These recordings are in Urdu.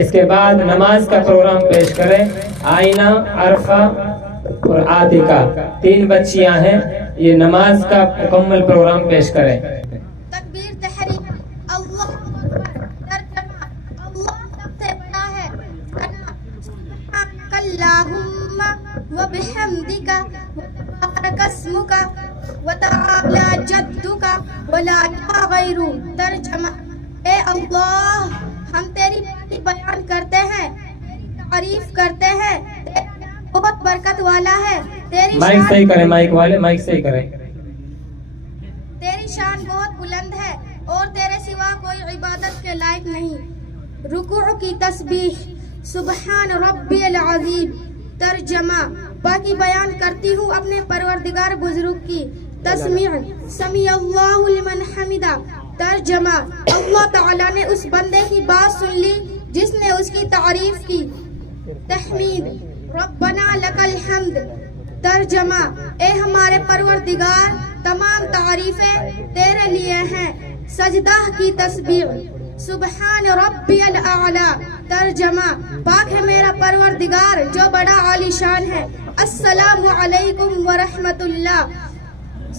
اس کے بعد نماز کا پروگرام پیش کریں. آئینہ، عرفہ اور عاتقہ 3 بچیاں ہیں. یہ نماز کا مکمل پروگرام پیش کریں. تکبیر تحریم. اللہ اکبر. ترجمہ. اللہ سب سے بڑا ہے. سبحانک اللہم و بحمدک و تبارک اسمک و تعالی جدک و لا الہ غیرک. ترجمہ. اے اللہ، ہم تیری بیان کرتے ہیں، تعریف کرتے ہیں، تیرا نام بہت برکت والا ہے. مائک صحیح کریں، مائک والے مائک صحیح کریں. تیری شان بہت بلند ہے اور تیرے سوا کوئی عبادت کے لائق نہیں. رکوع کی تسبیح. سبحان ربی العظیم. ترجمہ. باقی بیان کرتی ہوں اپنے پروردگار بزرگ کی. تسمیع. سمیع اللہ لمن حمدہ. ترجمہ. اللہ تعالیٰ نے اس بندے کی بات سن لی جس نے اس کی تعریف کی. تحمید. ربنا لک الحمد. ترجمہ. اے ہمارے پروردگار، تمام تعریفیں تیرے لیے ہیں. سجدہ کی تسبیح. سبحان ربی الاعلی. ترجمہ. پاک ہے میرا پروردگار جو بڑا عالی شان ہے. السلام علیکم ورحمۃ اللہ.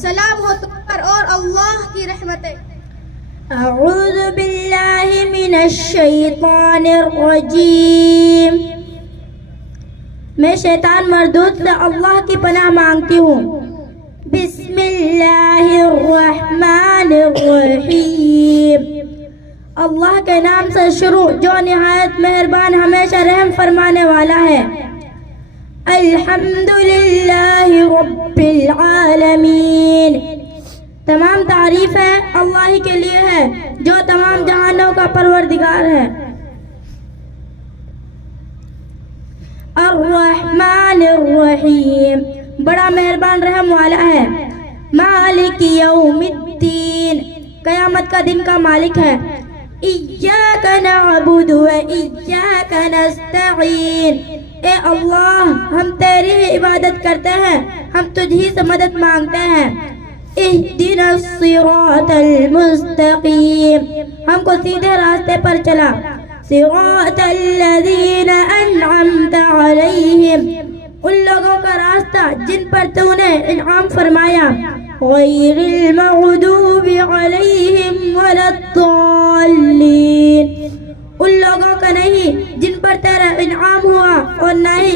سلام ہو تم پر اور اللہ کی رحمتیں. اعوذ باللہ من الشیطان الرجیم. میں شیطان مردود سے اللہ کی پناہ مانگتی ہوں. بسم اللہ الرحمن الرحیم. اللہ کے نام سے شروع جو نہایت مہربان ہمیشہ رحم فرمانے والا ہے. الحمدللہ رب العالمین. تمام تعریف ہے اللہ ہی کے لیے ہے جو تمام جہانوں کا پروردگار ہے. الرحمن الرحیم. بڑا مہربان رحم والا ہے. مالک یوم الدین. قیامت کا دن کا مالک ہے. ایاک نعبد و ایاک نستعین. اے اللہ، ہم تیری ہی عبادت کرتے ہیں، ہم تجھ ہی سے مدد مانگتے ہیں. اہدنا الصراط المستقیم. ہم کو سیدھے راستے پر چلا. صراط الذین انعمت علیہم. ان لوگوں کا راستہ جن پر تو نے انعام فرمایا. غیر المغضوب علیہم ولا الضالین. ان لوگوں کا نہیں جن پر تیرا انعام ہوا اور نہ ہی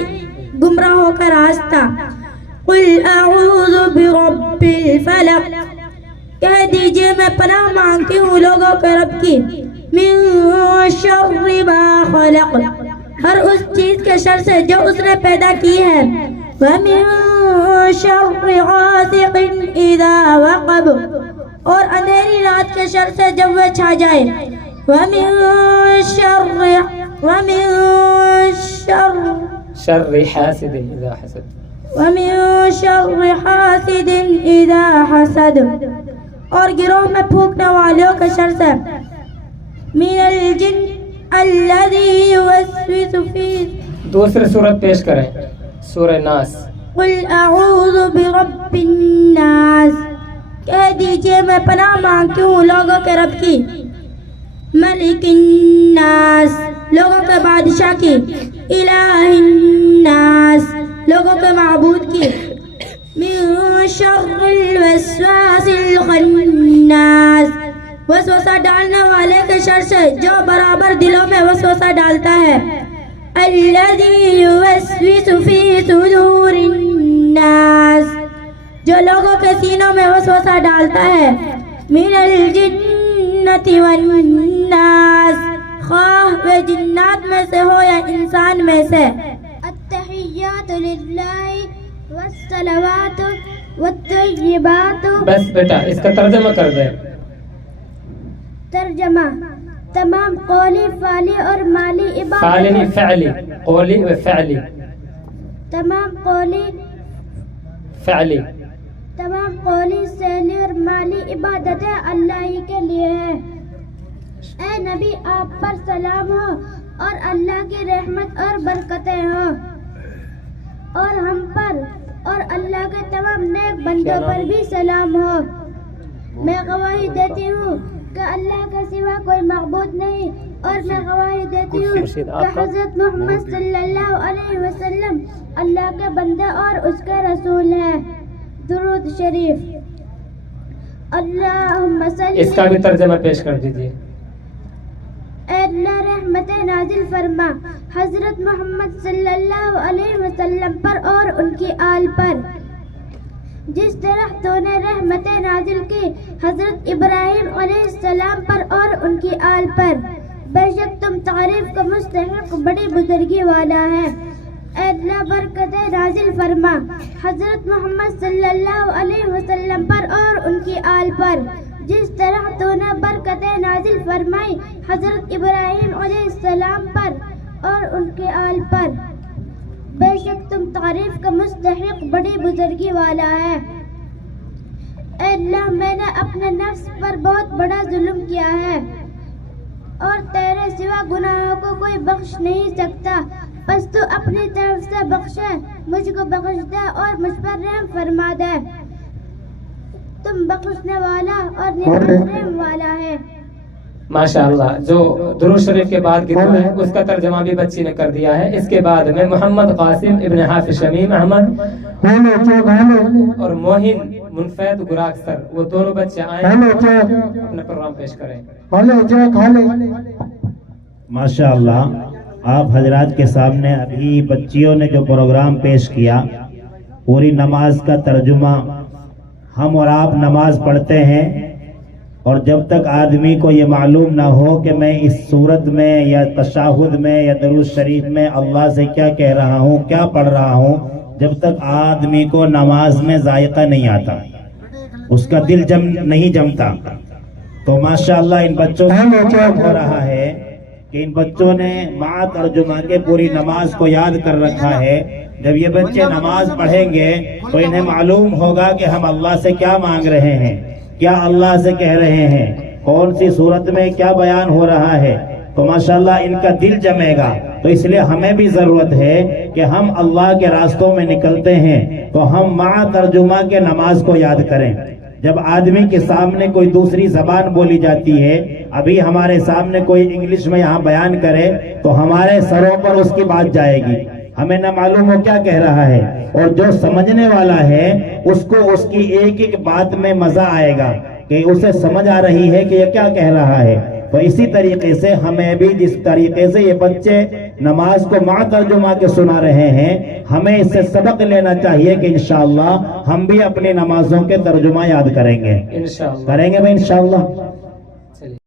گمراہوں کا راستہ. قل اعوذ برب الفلق. کہہ دیجئے میں پناہ مانگتی ہوں لوگوں کے رب کی. من شر ما خلق. ہر اس چیز کے شر سے جو اس نے پیدا کی ہے. ومن شر غاسق اذا وقب. اور اندھیری رات کے شر سے جب وہ چھا جائے. ومن شر حاسد اذا حسد. ومن شر حاسد اذا حسد. اور گروہ میں پھونکنے والوں کے شر سے. من الجن الذی یوسوس فی. دوسری سورت پیش کریں، سورہ ناس. قل اعوذ برب الناس. کہہ دیجئے میں پناہ مانگتی ہوں لوگوں کے رب کی. ملک الناس. لوگوں کے بادشاہ کی. الہ الناس. لوگوں کے معبود کی. من شر الوسواس الخناس. وسوسہ ڈالنے والے کے شر سے جو برابر دلوں میں وسوسہ ڈالتا ہے. الذی یوسوس فی صدور الناس. جو لوگوں کے سینوں میں وسوسہ ڈالتا ہے. من الجنۃ والناس. خواہ وہ جنات میں سے ہو یا انسان میں سے. التحیات للہ والصلوات والطیبات. بس بیٹا اس کا ترجمہ کر دیں. ترجمہ. تمام قولی، فعلی اور مالی فعلی نہیں، فعلی. قولی و فعلی. تمام قولی، فعلی. تمام قولی، فعلی اور مالی عبادتیں اللہ ہی کے لیے ہیں. اے نبی، آپ پر سلام ہو اور اللہ کی رحمت اور برکتیں ہوں. اور ہم پر اور اللہ کے تمام نیک بندوں پر بھی سلام ہو. میں گواہی دیتی ہوں کہ اللہ کے سوا کوئی معبود نہیں اور میں گواہی دیتی ہوں مرشد کہ آپ کا حضرت محمد صلی اللہ علیہ وسلم اللہ کے بندہ اور اس کا رسول ہے. درود شریف. اللہم صلی. اس کا بھی ترجمہ پیش کر دیجیے. اے اللہ رحمت نازل فرما حضرت محمد صلی اللہ علیہ وسلم پر اور ان کی آل پر، جس طرح تو نے رحمت نازل کی حضرت ابراہیم علیہ السلام پر اور ان کی آل پر. بے شک تم تعریف کا مستحق بڑی بزرگی والا ہے. اے اللہ برکت نازل فرما حضرت محمد صلی اللہ علیہ وسلم پر اور ان کی آل پر، جس طرح تو نے برکت نازل فرمائی حضرت ابراہیم علیہ السلام پر اور ان کے آل پر. بے شک تم تعریف کا مستحق بڑی بزرگی والا ہے. اے اللہ میں نے اپنے نفس پر بہت بڑا ظلم کیا ہے اور تیرے سوا گناہوں کو کوئی بخش نہیں سکتا، بس تو اپنی طرف سے بخشے، مجھ کو بخش دے اور مجھ پر رحم فرما دے. تم بخشنے والا اور نہایت رحم والا ہے. ماشاءاللہ. جو درود شریف کے بعد کی دعا ہے اس کا ترجمہ بھی بچی نے کر دیا ہے. اس کے بعد میں محمد قاسم ابن حافظ شمیم احمد اور موہن منفید گراگ سر، وہ دونوں بچے آئے اپنا پروگرام پیش کریں. ماشاءاللہ. آپ حضرات کے سامنے ابھی بچیوں نے جو پروگرام پیش کیا، پوری نماز کا ترجمہ. ہم اور آپ نماز پڑھتے ہیں اور جب تک آدمی کو یہ معلوم نہ ہو کہ میں اس صورت میں یا تشہد میں یا درود شریف میں اللہ سے کیا کہہ رہا ہوں، کیا پڑھ رہا ہوں، جب تک آدمی کو نماز میں ذائقہ نہیں آتا، اس کا دل نہیں جمتا. تو ماشاءاللہ ان بچوں سے ہو رہا ہے کہ ان بچوں نے مع ترجمہ کے پوری نماز کو یاد کر رکھا ہے. جب یہ بچے نماز پڑھیں گے تو انہیں معلوم ہوگا کہ ہم اللہ سے کیا مانگ رہے ہیں، کیا اللہ سے کہہ رہے ہیں، کون سی صورت میں کیا بیان ہو رہا ہے. تو ماشاءاللہ ان کا دل جمے گا. تو اس لیے ہمیں بھی ضرورت ہے کہ ہم اللہ کے راستوں میں نکلتے ہیں تو ہم مع ترجمہ کے نماز کو یاد کریں. جب آدمی کے سامنے کوئی دوسری زبان بولی جاتی ہے، ابھی ہمارے سامنے کوئی انگلش میں یہاں بیان کرے تو ہمارے سروں پر اس کی بات جائے گی، ہمیں نہ معلوم ہو کیا کہہ رہا ہے. اور جو سمجھنے والا ہے اس کو اس کی ایک ایک بات میں مزہ آئے گا کہ اسے سمجھ آ رہی ہے کہ یہ کیا کہہ رہا ہے. تو اسی طریقے سے ہمیں بھی جس طریقے سے یہ بچے نماز کو مع ترجمہ کے سنا رہے ہیں، ہمیں اس سے سبق لینا چاہیے کہ انشاءاللہ ہم بھی اپنی نمازوں کے ترجمہ یاد کریں گے. انشاءاللہ کریں گے انشاءاللہ.